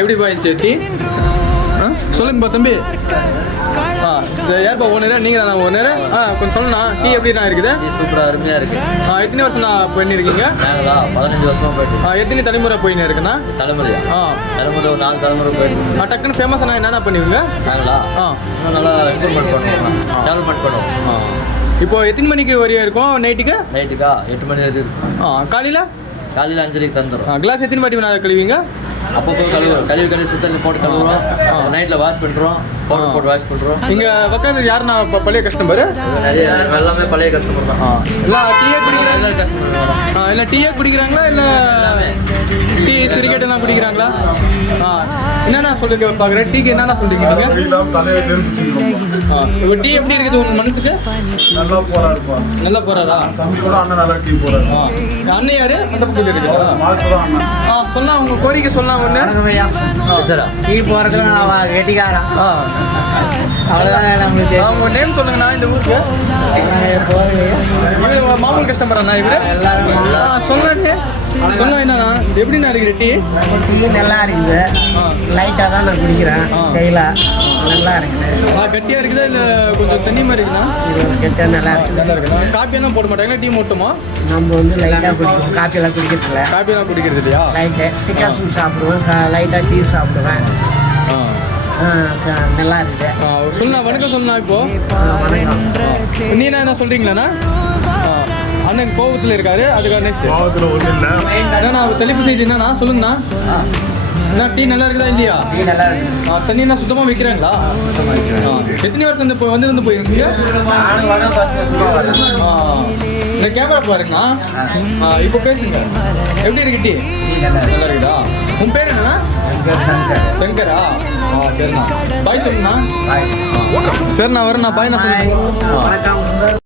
எப்படி போயிடுச்சு டீ? சொல்லுங்கப்பா தம்பி. யாருப்பா ஓனரு? நீங்கள் தானே ஓனரு? கொஞ்சம் சொல்லணா டீ எப்படிண்ணா இருக்குது? சூப்பராக அருமையாக இருக்குது. எத்தனை வருஷம் நான் போயின்னு நாங்களா 15 வருஷமாக போயிட்டு. எத்தனை தலைமுறை போயின்னு இருக்குண்ணா? தலைமுறையா? தலைமுறை ஒரு 4 தலைமுறை போயிட்டு. டக்குன்னு ஃபேமஸாக என்னென்ன பண்ணுவீங்க? நாங்களா நல்லா இம்ப்ரூவ்மெண்ட் பண்ணுவோம், டெவலப்மெண்ட் பண்ணுவோம். இப்போ எத்தனை மணிக்கு வரையும் இருக்கும் நைட்டுக்கா? 8 மணி வரைக்கும் இருக்கும். காலையில் 5:30 தந்துடும். கிளாஸ் எத்தனை வாட்டி நான் கழுவிங்க? அப்பப்போ கழுவி சுத்தத்தில் போட்டு கழுவுறோம். நைட்டில் வாஷ் பண்ணுறோம், பவுடர் போட்டு வாஷ் பண்ணுறோம். இங்கே உட்காந்து யாருன்னா பழைய கஸ்டமர்? நிறைய எல்லாமே பழைய கஸ்டமர் தான். எல்லாம் டீயே குடிக்கிறாங்க? எல்லா கஸ்டமர் இல்லை டீயே குடிக்கிறாங்களா இல்லை டீ சிரிக்கெட் எல்லாம் குடிக்கிறாங்களா? என்னென்ன சொல்லுங்க பார்க்குறேன். டீக்கு என்னென்ன சொல்றீங்க இப்போ டீ எப்படி இருக்குது உங்க மனசுக்கு? நல்லா போறாரா? அண்ணன் யாரு? அந்த பக்கத்தில் இருக்கு. சொல்லலாம் உங்க கோரிக்கை சொல்லலாம். ஒன்று டீ போறதுல நான் கெட்டிக்காரன். அவ்வளோதான் நம்மளுக்கு. உங்க நேம் சொல்லுங்கண்ணா. இந்த ஊருக்கு மாமூல் கஸ்டமர் அண்ணா இவரு? சொல்லாங்க சொல்லலாம். என்னண்ணா எப்படிண்ணா இருக்குது டீ? நல்லா இருக்குது. லைட்டாக தான் நான் குடிக்கிறேன் கையில். நல்லா இருக்குது. கட்டியாக இருக்குதா இல்லை கொஞ்சம் தண்ணி மாதிரி இருக்குண்ணா? கெட்டாக நல்லா இருக்குது. நல்லா இருக்குண்ணா. காப்பியெல்லாம் போட மாட்டாங்களா? டீ மட்டுமா? நம்ம வந்து லைட்டாக குடிக்கிறோம். காப்பியெல்லாம் குடிக்கிறதில்ல. காப்பியெல்லாம் குடிக்கிறது இல்லையா? லைட்டு டிகாசன் சாப்பிடுவேன், லைட்டாக டீ சாப்பிடுவேன். நல்லா இருக்குது. சொல்லலாம். வணக்கம் சொல்லலாம். இப்போ நீ என்ன சொல்றீங்களாண்ணா? அண்ணன் கோபத்தில் இருக்காரு. அதுக்காக என்னண்ணா தெளிப்பு செய்தி என்னண்ணா சொல்லுங்கண்ணா. என்ன டீ நல்லா இருக்குதா இல்லையா? நல்லா இருக்கு. தண்ணி என்ன சுத்தமாக வைக்கிறாங்களா? எத்தனை வருஷம் இந்த வந்து போயிருக்கீங்க? இந்த கேமரா பாருங்கண்ணா. இப்போ பேசுங்க. எப்படி இருக்கு டீ? நல்லா இருக்குதா? உன் பேர் என்னண்ணா? சங்கரா? சரிண்ணா பாய் சொல்லுண்ணா. சரிண்ணா வரேண்ணா பாய்ண்ணா சொல்லுங்க. வணக்கம்.